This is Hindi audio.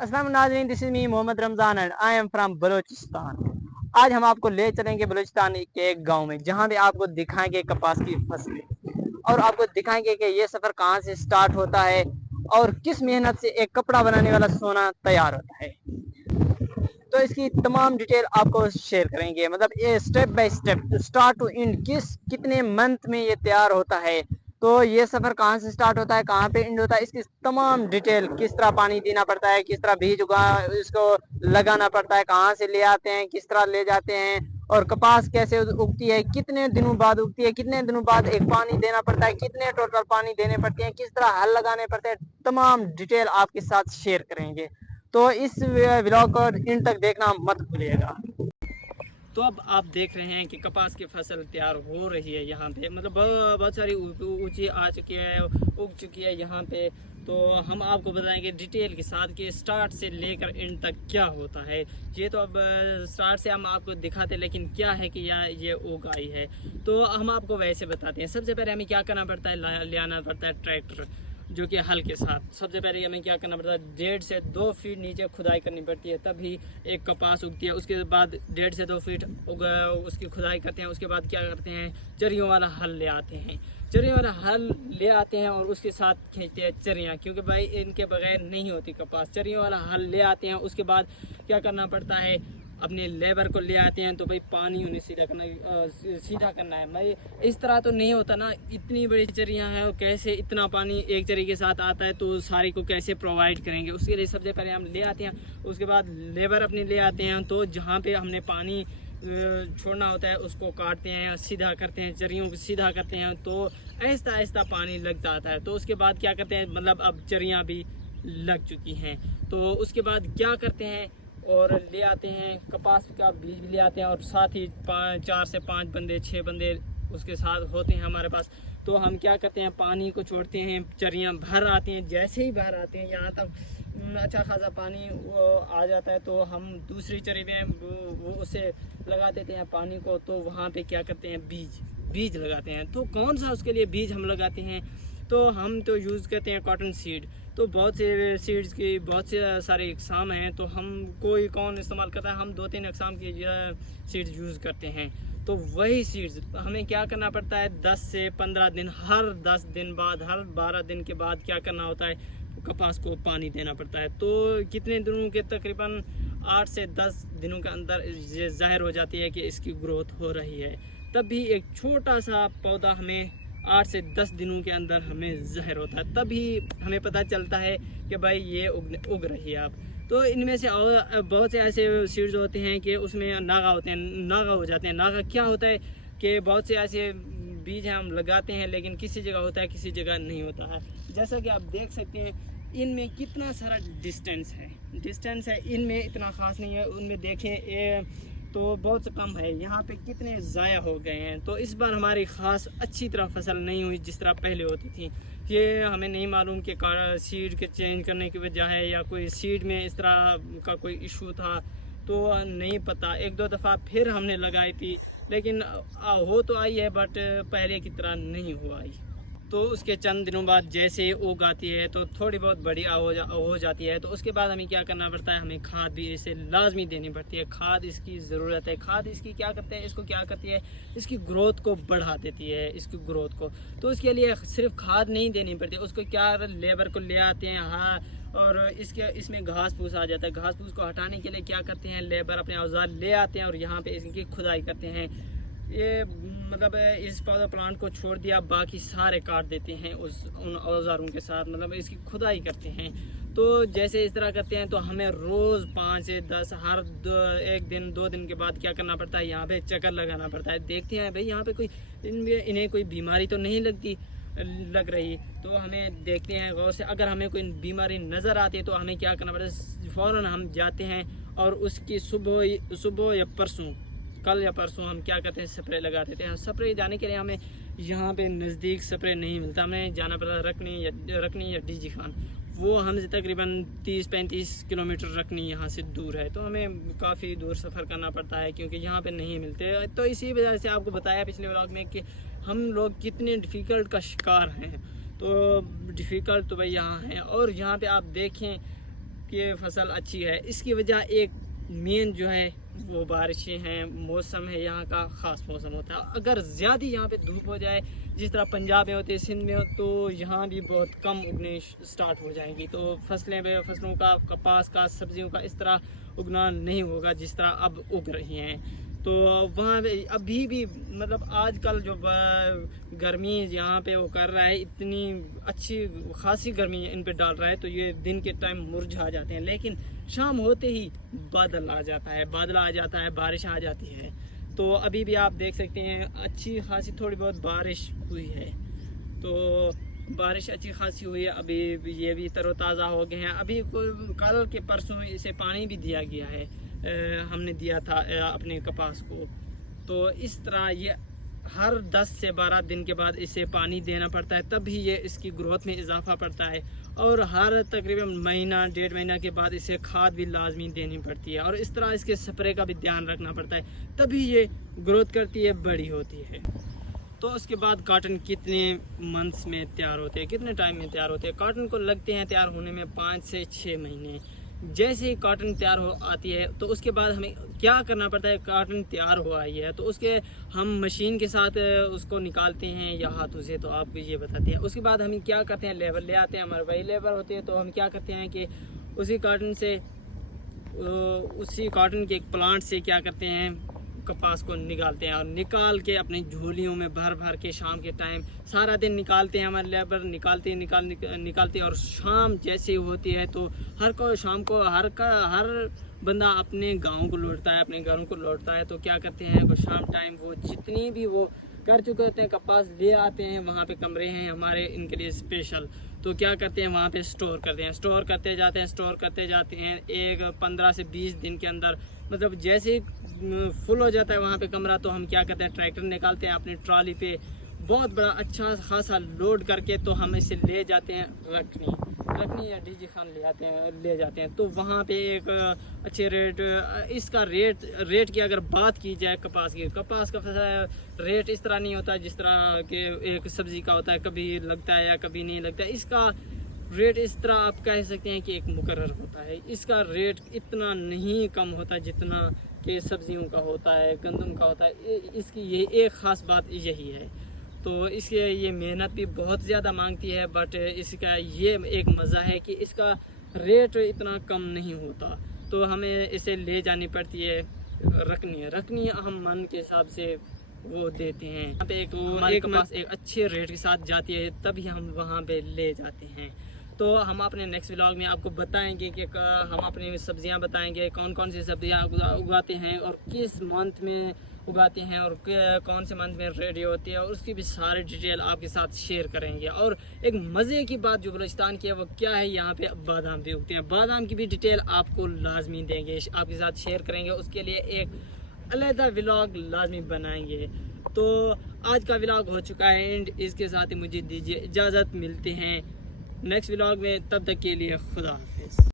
अस्सलाम नाज़रीन, this is me Mohammad Ramzan and I am from Balochistan. आज हम आपको ले चलेंगे बलूचिस्तान के एक गांव में, जहां पे आपको दिखाएंगे कपास की फसलें और आपको दिखाएंगे कि ये सफ़र कहां से स्टार्ट होता है और किस मेहनत से एक कपड़ा बनाने वाला सोना तैयार होता है। तो इसकी तमाम डिटेल आपको शेयर करेंगे, मतलब ये step by step start to end कितने मंथ में ये तैयार होता है। तो ये सफ़र कहाँ से स्टार्ट होता है, कहाँ पे एंड होता है, इसकी तमाम डिटेल, किस तरह पानी देना पड़ता है, किस तरह बीज उगा इसको लगाना पड़ता है, कहाँ से ले आते हैं, किस तरह ले जाते हैं, और कपास कैसे उगती है, कितने दिनों बाद उगती है, कितने दिनों बाद एक पानी देना पड़ता है, कितने टोटल पानी देने पड़ते हैं, किस तरह हल लगाने पड़ते हैं, तमाम डिटेल आपके साथ शेयर करेंगे। तो इस व्लॉग को इन तक देखना मत भूलिएगा। तो अब आप देख रहे हैं कि कपास की फसल तैयार हो रही है यहाँ पे, मतलब बहुत सारी ऊंची आ चुकी है, उग चुकी है यहाँ पे। तो हम आपको बताएंगे डिटेल के साथ कि स्टार्ट से लेकर एंड तक क्या होता है। ये तो अब स्टार्ट से हम आपको दिखाते हैं, लेकिन क्या है कि यहाँ ये उग आई है। तो हम आपको वैसे बताते हैं। सबसे पहले हमें क्या करना पड़ता है, ले आना पड़ता है ट्रैक्टर, जो कि हल के साथ। सबसे पहले हमें क्या करना पड़ता है, 1.5 से 2 फीट नीचे खुदाई करनी पड़ती है, तभी एक कपास उगती है। उसके बाद 1.5 से 2 फीट उसकी खुदाई करते हैं। उसके बाद क्या करते हैं, चरियों वाला हल ले आते हैं। चरियों वाला हल ले आते हैं और उसके साथ खींचते हैं चरियाँ, क्योंकि भाई इनके बगैर नहीं होती कपास। चरियों वाला हल ले आते हैं। उसके बाद क्या करना पड़ता है, अपने लेबर को ले आते हैं। तो भाई पानी उन्हें सीधा करना है। भाई इस तरह तो नहीं होता ना, इतनी बड़ी चरियाँ हैं और कैसे इतना पानी एक चरी के साथ आता है, तो सारी को कैसे प्रोवाइड करेंगे। उसके लिए सबसे पहले हम ले आते हैं। उसके बाद लेबर अपने ले आते हैं। तो जहाँ पे हमने पानी छोड़ना होता है उसको काटते हैं, सीधा करते हैं, चरियों को सीधा करते हैं। तो आहिस्ता आहिस्ता पानी लगता आता है। तो उसके बाद क्या करते हैं, मतलब अब चरियाँ भी लग चुकी हैं। तो उसके बाद क्या करते हैं, और ले आते हैं कपास का बीज भी ले आते हैं, और साथ ही 4 से 5 बंदे 6 बंदे उसके साथ होते हैं हमारे पास। तो हम क्या करते हैं, पानी को छोड़ते हैं, चरियाँ भर आती हैं। जैसे ही भर आते हैं यहाँ तक अच्छा खासा पानी वो आ जाता है, तो हम दूसरी चरी में वो उसे लगा देते हैं पानी को। तो वहाँ पे क्या करते हैं, बीज लगाते हैं। तो कौन सा उसके लिए बीज हम लगाते हैं, तो हम तो यूज़ करते हैं कॉटन सीड। तो बहुत से सीड्स की बहुत से सारे इकसाम हैं, तो हम कोई कौन इस्तेमाल करता है, हम 2-3 इकसाम की सीड्स यूज़ करते हैं। तो वही सीड्स हमें क्या करना पड़ता है, 10 से 15 दिन, हर 10 दिन बाद, हर 12 दिन के बाद क्या करना होता है, कपास को पानी देना पड़ता है। तो कितने दिनों के, तकरीबन 8 से 10 दिनों के अंदर ये ज़ाहिर हो जाती है कि इसकी ग्रोथ हो रही है। तब भी एक छोटा सा पौधा हमें 8 से 10 दिनों के अंदर हमें ज़ाहिर होता है, तभी हमें पता चलता है कि भाई ये उग रही है। आप तो इनमें से बहुत से ऐसे सीड्स होते हैं कि उसमें नागा होते हैं, नागा हो जाते हैं। नागा क्या होता है कि बहुत से ऐसे बीज हम लगाते हैं, लेकिन किसी जगह होता है, किसी जगह नहीं होता है। जैसा कि आप देख सकते हैं, इनमें कितना सारा डिस्टेंस है। इनमें इतना ख़ास नहीं है, उनमें देखें ये तो बहुत कम है। यहाँ पे कितने ज़ाया हो गए हैं। तो इस बार हमारी ख़ास अच्छी तरह फसल नहीं हुई जिस तरह पहले होती थी। ये हमें नहीं मालूम कि सीड के चेंज करने की वजह है, या कोई सीड में इस तरह का कोई इशू था, तो नहीं पता। 1-2 दफ़ा फिर हमने लगाई थी, लेकिन हो तो आई है, बट पहले की तरह नहीं हो आई। तो उसके चंद दिनों बाद जैसे उग आती है, तो थोड़ी बहुत बड़ी हो जाती है। तो उसके बाद हमें क्या करना पड़ता है, हमें खाद भी इसे लाजमी देनी पड़ती है। खाद इसकी ज़रूरत है। खाद इसकी क्या करते हैं, इसको क्या करती है, इसकी ग्रोथ को बढ़ा देती है, इसकी ग्रोथ को। तो इसके लिए सिर्फ खाद नहीं देनी पड़ती, उसको क्या लेबर को ले आते हैं। हाँ, और इसमें घास फूस आ जाता है। घास फूस को हटाने के लिए क्या करते हैं, लेबर अपने औजार ले आते हैं और यहाँ पे इसकी खुदाई करते हैं। ये मतलब इस पौधा प्लांट को छोड़ दिया, बाकी सारे काट देते हैं उन औजारों के साथ, मतलब इसकी खुदाई करते हैं। तो जैसे इस तरह करते हैं, तो हमें रोज़ 5 से 10 हर 1 दिन 2 दिन के बाद क्या करना पड़ता है, यहाँ पे चक्कर लगाना पड़ता है। देखते हैं भाई यहाँ पे कोई इन्हें कोई बीमारी तो नहीं लग रही। तो हमें देखते हैं गौर से, अगर हमें कोई बीमारी नज़र आती है तो हमें क्या करना पड़ता है, फ़ौरन हम जाते हैं और उसकी सुबह या परसों, कल या परसों हम क्या करते हैं, स्प्रे लगा देते हैं। स्प्रे जाने के लिए हमें यहाँ पे नज़दीक स्प्रे नहीं मिलता, हमें जाना पड़ता है रकनी या डीजी खान। वो हमसे तकरीबन 30-35 किलोमीटर रकनी यहाँ से दूर है। तो हमें काफ़ी दूर सफ़र करना पड़ता है, क्योंकि यहाँ पे नहीं मिलते। तो इसी वजह से आपको बताया पिछले व्लॉग में कि हम लोग कितने डिफ़िकल्ट का शिकार हैं। तो डिफ़िकल्ट तो भाई यहाँ है। और यहाँ पे आप देखें की फसल अच्छी है, इसकी वजह एक मेन जो है वो बारिशें हैं, मौसम है, यहाँ का ख़ास मौसम होता है। अगर ज़्यादा यहाँ पे धूप हो जाए जिस तरह पंजाब में होती है, सिंध में हो, तो यहाँ भी बहुत कम उगने स्टार्ट हो जाएंगी। तो फसलों का, कपास का, सब्जियों का इस तरह उगना नहीं होगा जिस तरह अब उग रही हैं। तो वहाँ पे अभी भी मतलब आजकल जो गर्मी यहाँ पे वो कर रहा है, इतनी अच्छी खासी गर्मी इन पे डाल रहा है, तो ये दिन के टाइम मुरझा जाते हैं, लेकिन शाम होते ही बादल आ जाता है, बारिश आ जाती है। तो अभी भी आप देख सकते हैं अच्छी खासी थोड़ी बहुत बारिश हुई है। तो बारिश अच्छी खासी हुई है, अभी ये भी तरोताज़ा हो गए हैं। अभी कल के परसों इसे पानी भी दिया गया है, हमने दिया था अपने कपास को। तो इस तरह ये हर 10 से 12 दिन के बाद इसे पानी देना पड़ता है, तभी ये इसकी ग्रोथ में इजाफा पड़ता है। और हर तकरीबन महीना 1.5 महीना के बाद इसे खाद भी लाजमी देनी पड़ती है, और इस तरह इसके स्प्रे का भी ध्यान रखना पड़ता है, तभी ये ग्रोथ करती है, बड़ी होती है। तो उसके बाद कॉटन कितने मंथ्स में तैयार होते हैं, कितने टाइम में तैयार होते हैं? कॉटन को लगते हैं तैयार होने में 5 से 6 महीने। जैसे ही कॉटन तैयार हो आती है तो उसके बाद हमें क्या करना पड़ता है? कॉटन तैयार हो आई है तो उसके हम मशीन के साथ उसको निकालते हैं या हाथों से, तो आप ये बताते हैं। उसके बाद हम क्या करते हैं? लेबर ले आते हैं, हमारे वही लेबर होते हैं। तो हम क्या करते हैं कि उसी कॉटन के एक प्लांट से क्या करते हैं, कपास को निकालते हैं, और निकाल के अपनी झोलियों में भर भर के शाम के टाइम सारा दिन निकालते हैं। हमारे लेबर निकालते और शाम जैसे होती है तो शाम को हर बंदा अपने गांव को लौटता है, अपने घरों को लौटता है। तो क्या करते हैं वो शाम टाइम वो जितनी भी वो कर चुके होते हैं कपास ले आते हैं। वहाँ पे कमरे हैं हमारे इनके लिए स्पेशल, तो क्या करते हैं वहाँ पे स्टोर करते हैं, स्टोर करते जाते हैं। एक 15 से 20 दिन के अंदर मतलब जैसे फुल हो जाता है वहाँ पे कमरा, तो हम क्या करते हैं ट्रैक्टर निकालते हैं अपनी ट्रॉली पे, बहुत बड़ा अच्छा खासा लोड करके, तो हम इसे ले जाते हैं रखनी या डीजी खान ले जाते हैं। तो वहाँ पे एक अच्छे इसका रेट की अगर बात की जाए, कपास का रेट इस तरह नहीं होता जिस तरह के एक सब्ज़ी का होता है, कभी लगता है या कभी नहीं लगता है। इसका रेट इस तरह आप कह सकते हैं कि एक मुकर्रर होता है। इसका रेट इतना नहीं कम होता जितना कि सब्जियों का होता है, गंदम का होता है। इसकी ये एक ख़ास बात यही है। तो इसके ये मेहनत भी बहुत ज़्यादा मांगती है, बट इसका ये एक मज़ा है कि इसका रेट इतना कम नहीं होता। तो हमें इसे ले जानी पड़ती है, रखनी हम मन के हिसाब से वो देते हैं। यहाँ पे हमारे पास एक अच्छे रेट के साथ जाती है, तभी हम वहाँ पे ले जाते हैं। तो हम अपने नेक्स्ट व्लॉग में आपको बताएंगे कि हम अपनी सब्जियां बताएंगे, कौन कौन सी सब्जियां उगाते हैं और किस मंथ में उगाते हैं और कौन से मंथ में रेडी होती है, और उसकी भी सारी डिटेल आपके साथ शेयर करेंगे। और एक मज़े की बात जो बलूचिस्तान की है वो क्या है, यहाँ पे बादाम भी उगते हैं। बादाम की भी डिटेल आपको लाजमी देंगे, आपके साथ शेयर करेंगे। उसके लिए एक अलग व्लॉग लाजमी बनाएंगे। तो आज का व्लॉग हो चुका है एंड, इसके साथ ही मुझे दीजिए इजाज़त। मिलते हैं नेक्स्ट व्लॉग में, तब तक के लिए खुदा हाफिज़।